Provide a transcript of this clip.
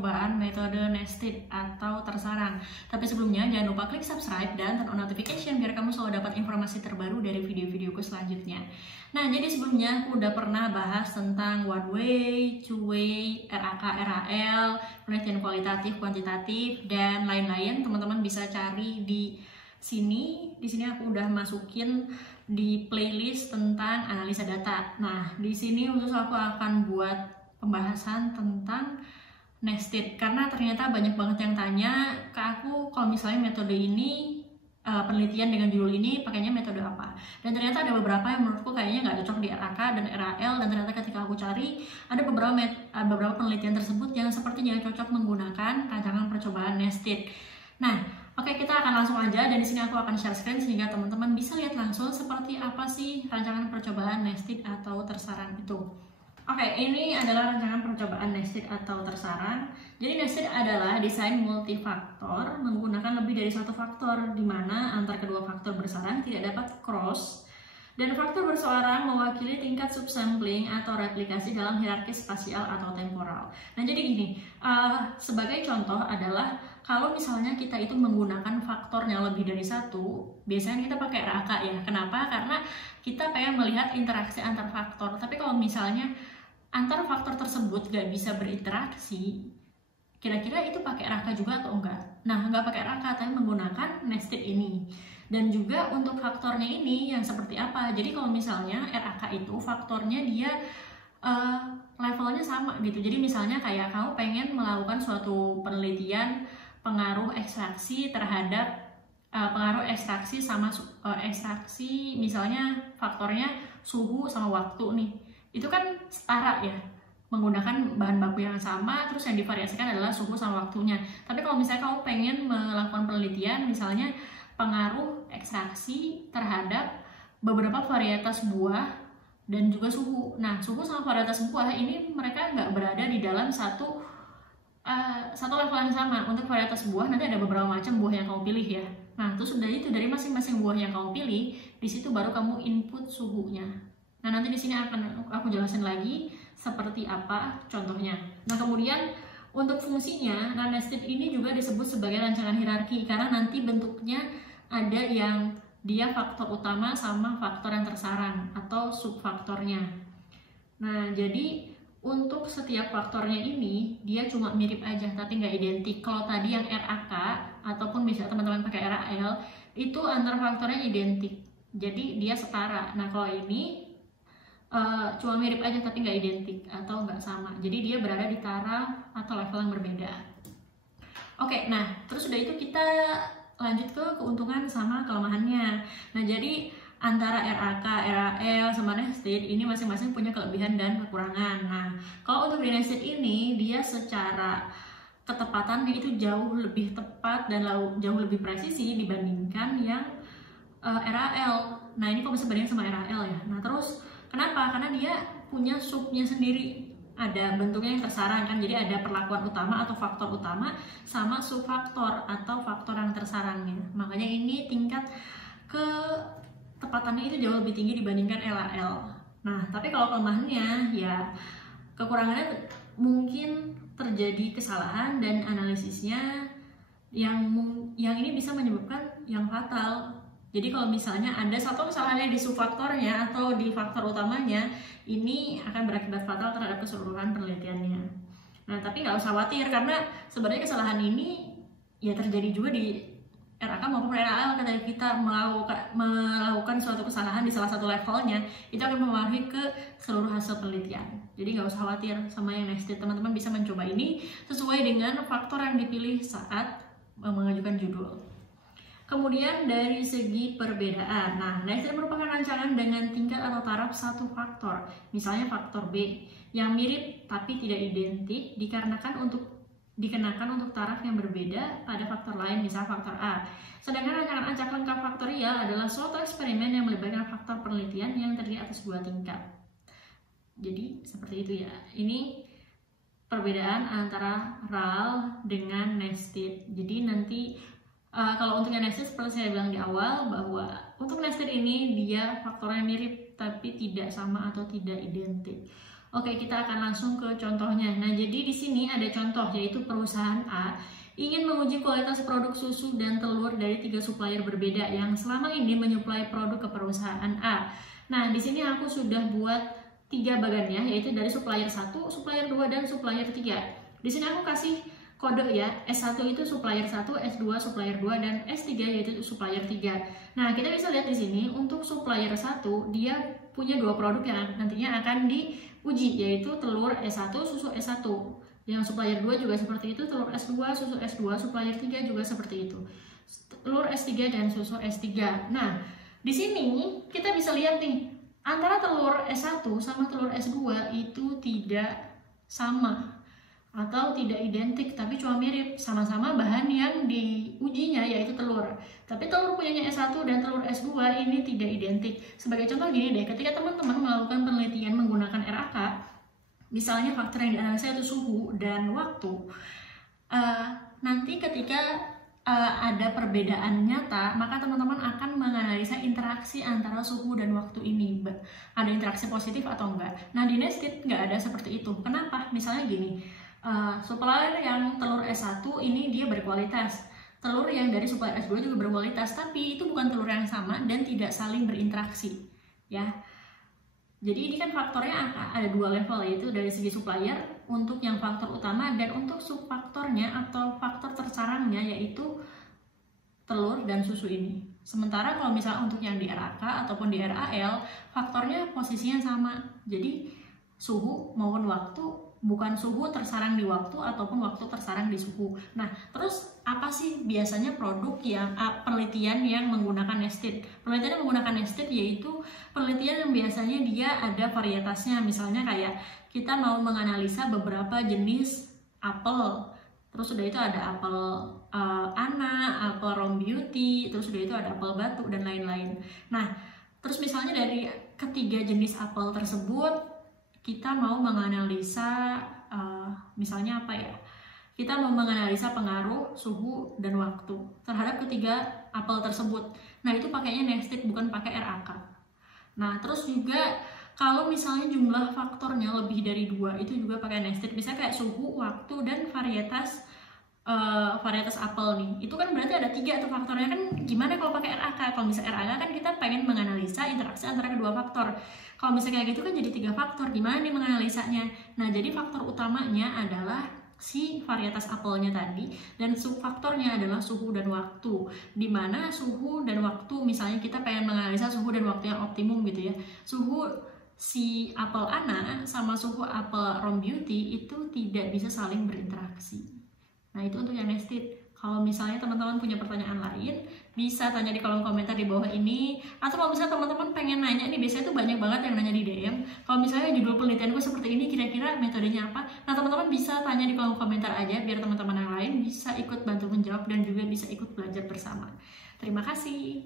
percobaan metode nested atau tersarang. Tapi sebelumnya jangan lupa klik subscribe dan turn on notification biar kamu selalu dapat informasi terbaru dari video-videoku selanjutnya. Nah, jadi sebelumnya aku udah pernah bahas tentang one way, two way, RAK, RAL, penelitian kualitatif, kuantitatif, dan lain-lain. Teman-teman bisa cari di sini. Di sini aku udah masukin di playlist tentang analisa data. Nah, di sini khusus aku akan buat pembahasan tentang nested karena ternyata banyak banget yang tanya ke aku kalau misalnya metode ini penelitian dengan judul ini pakainya metode apa. Dan ternyata ada beberapa yang menurutku kayaknya nggak cocok di RAK dan RAL, dan ternyata ketika aku cari ada beberapa penelitian tersebut yang sepertinya cocok menggunakan rancangan percobaan nested. Nah, oke, kita akan langsung aja, dan di sini aku akan share screen sehingga teman-teman bisa lihat langsung seperti apa sih rancangan percobaan nested atau tersarang itu. Oke, ini adalah rancangan percobaan nested atau tersarang. Jadi nested adalah desain multifaktor menggunakan lebih dari satu faktor, di mana antar kedua faktor bersarang tidak dapat cross, dan faktor berseorang mewakili tingkat subsampling atau replikasi dalam hierarki spasial atau temporal. Nah, jadi gini, sebagai contoh adalah kalau misalnya kita itu menggunakan faktornya lebih dari satu, biasanya kita pakai RAK ya. Kenapa? Karena kita pengen melihat interaksi antar faktor. Tapi kalau misalnya antar faktor tersebut gak bisa berinteraksi, kira-kira itu pakai RAK juga atau enggak? Nah, nggak pakai RAK, tapi menggunakan nested ini. Dan juga untuk faktornya ini yang seperti apa? Jadi kalau misalnya RAK itu faktornya dia levelnya sama gitu. Jadi misalnya kayak kamu pengen melakukan suatu penelitian pengaruh ekstraksi terhadap pengaruh ekstraksi sama ekstraksi, misalnya faktornya suhu sama waktu nih, itu kan setara ya, menggunakan bahan baku yang sama, terus yang divariasikan adalah suhu sama waktunya. Tapi kalau misalnya kamu pengen melakukan penelitian misalnya pengaruh ekstraksi terhadap beberapa varietas buah dan juga suhu, nah suhu sama varietas buah ini mereka nggak berada di dalam satu level yang sama. Untuk varietas buah nanti ada beberapa macam buah yang kamu pilih ya. Nah, terus udah itu dari masing-masing buah yang kamu pilih, di situ baru kamu input suhunya. Nah, nanti di sini akan aku jelasin lagi seperti apa contohnya. Nah, kemudian untuk fungsinya, nested ini juga disebut sebagai rancangan hierarki karena nanti bentuknya ada yang dia faktor utama sama faktor yang tersarang atau subfaktornya. Nah, jadi untuk setiap faktornya ini dia cuma mirip aja tapi nggak identik. Kalau tadi yang RAK ataupun bisa teman-teman pakai RAL itu antar faktornya identik, jadi dia setara. Nah, kalau ini cuma mirip aja tapi nggak identik atau nggak sama, jadi dia berada di taraf atau level yang berbeda. Oke, nah terus udah itu kita lanjut ke keuntungan sama kelemahannya. Nah, jadi antara RAK, RAL, sama nested ini masing-masing punya kelebihan dan kekurangan. Nah, kalau untuk di nested ini dia secara ketepatannya itu jauh lebih tepat dan jauh lebih presisi dibandingkan yang RAL. Nah, ini kok bisa bandingin sama RAL ya. Nah, terus kenapa? Karena dia punya subnya sendiri. Ada bentuknya yang tersarang kan, jadi ada perlakuan utama atau faktor utama sama subfaktor atau faktor yang tersarangnya. Makanya ini tingkat ketepatannya itu jauh lebih tinggi dibandingkan RAL. Nah, tapi kalau kelemahannya ya kekurangannya mungkin terjadi kesalahan dan analisisnya yang ini bisa menyebabkan yang fatal. Jadi kalau misalnya ada satu kesalahannya di subfaktornya atau di faktor utamanya, ini akan berakibat fatal terhadap keseluruhan penelitiannya. Nah, tapi nggak usah khawatir karena sebenarnya kesalahan ini ya terjadi juga di RAK maupun RAL. Ketika kita melakukan suatu kesalahan di salah satu levelnya, itu akan mempengaruhi ke seluruh hasil penelitian. Jadi nggak usah khawatir sama yang nested. Teman-teman bisa mencoba ini sesuai dengan faktor yang dipilih saat mengajukan judul. Kemudian dari segi perbedaan, nah nested merupakan rancangan dengan tingkat atau taraf satu faktor, misalnya faktor B, yang mirip tapi tidak identik dikenakan untuk taraf yang berbeda pada faktor lain, misalnya faktor A. Sedangkan rancangan acak lengkap faktorial adalah suatu eksperimen yang melibatkan faktor penelitian yang terdiri atas dua tingkat. Jadi seperti itu ya. Ini perbedaan antara RAL dengan nested. Jadi nanti kalau untuk yang nested seperti saya bilang di awal bahwa untuk nested ini dia faktornya mirip tapi tidak sama atau tidak identik. Oke, kita akan langsung ke contohnya. Nah, jadi di sini ada contoh, yaitu perusahaan A ingin menguji kualitas produk susu dan telur dari 3 supplier berbeda yang selama ini menyuplai produk ke perusahaan A. Nah, di sini aku sudah buat 3 bagannya, yaitu dari supplier 1, supplier 2, dan supplier 3. Di sini aku kasih kode ya, S1 itu supplier 1, S2 supplier 2, dan S3 yaitu supplier 3. Nah, kita bisa lihat di sini untuk supplier 1 dia punya 2 produk yang nantinya akan diuji, yaitu telur S1, susu S1. Yang supplier 2 juga seperti itu, telur S2, susu S2, supplier 3 juga seperti itu. Telur S3 dan susu S3. Nah, di sini kita bisa lihat nih, antara telur S1 sama telur S2 itu tidak sama atau tidak identik, tapi cuma mirip, sama-sama bahan yang diujinya yaitu telur. Tapi telur punyanya S1 dan telur S2 ini tidak identik. Sebagai contoh gini deh, ketika teman-teman melakukan penelitian menggunakan RAK, misalnya faktor yang dianalisa itu suhu dan waktu, nanti ketika ada perbedaan nyata, maka teman-teman akan menganalisa interaksi antara suhu dan waktu ini, ada interaksi positif atau enggak. Nah, di nested nggak ada seperti itu. Kenapa? Misalnya gini, supplier yang telur S1 ini dia berkualitas, telur yang dari supplier S2 juga berkualitas, tapi itu bukan telur yang sama dan tidak saling berinteraksi, ya. Jadi ini kan faktornya ada 2 level, yaitu dari segi supplier untuk yang faktor utama dan untuk subfaktornya atau faktor tersarangnya yaitu telur dan susu ini. Sementara kalau misalnya untuk yang di RAK ataupun di RAL, faktornya posisinya sama. Jadi suhu maupun waktu, bukan suhu tersarang di waktu ataupun waktu tersarang di suhu. Nah, terus apa sih biasanya produk yang penelitian yang menggunakan nested? Penelitian yang menggunakan nested yaitu penelitian yang biasanya dia ada varietasnya. Misalnya kayak kita mau menganalisa beberapa jenis apel, terus udah itu ada apel Ana, apel Rom Beauty, terus udah itu ada apel batu dan lain-lain. Nah, terus misalnya dari ketiga jenis apel tersebut kita mau menganalisa misalnya apa ya, kita mau menganalisa pengaruh suhu dan waktu terhadap ketiga apel tersebut. Nah, itu pakainya nested, bukan pakai RAK. Nah, terus juga kalau misalnya jumlah faktornya lebih dari 2, itu juga pakai nested. Bisa kayak suhu, waktu, dan varietas apel nih. Itu kan berarti ada 3 tuh faktornya. Kan gimana kalau pakai RAK? Kalau misalnya RAK kan kita pengen menganalisa interaksi antara kedua faktor. Kalau misalnya kayak gitu kan jadi 3 faktor. Gimana nih menganalisanya? Nah, jadi faktor utamanya adalah si varietas apelnya tadi, dan subfaktornya adalah suhu dan waktu. Dimana suhu dan waktu, misalnya kita pengen menganalisa suhu dan waktu yang optimum gitu ya. Suhu si apel Ana sama suhu apel Rom Beauty itu tidak bisa saling berinteraksi. Nah, itu untuk yang nested. Kalau misalnya teman-teman punya pertanyaan lain, bisa tanya di kolom komentar di bawah ini. Atau kalau misalnya teman-teman pengen nanya nih, biasanya tuh banyak banget yang nanya di DM. Kalau misalnya judul penelitian gue seperti ini, kira-kira metodenya apa? Nah, teman-teman bisa tanya di kolom komentar aja, biar teman-teman yang lain bisa ikut bantu menjawab dan juga bisa ikut belajar bersama. Terima kasih.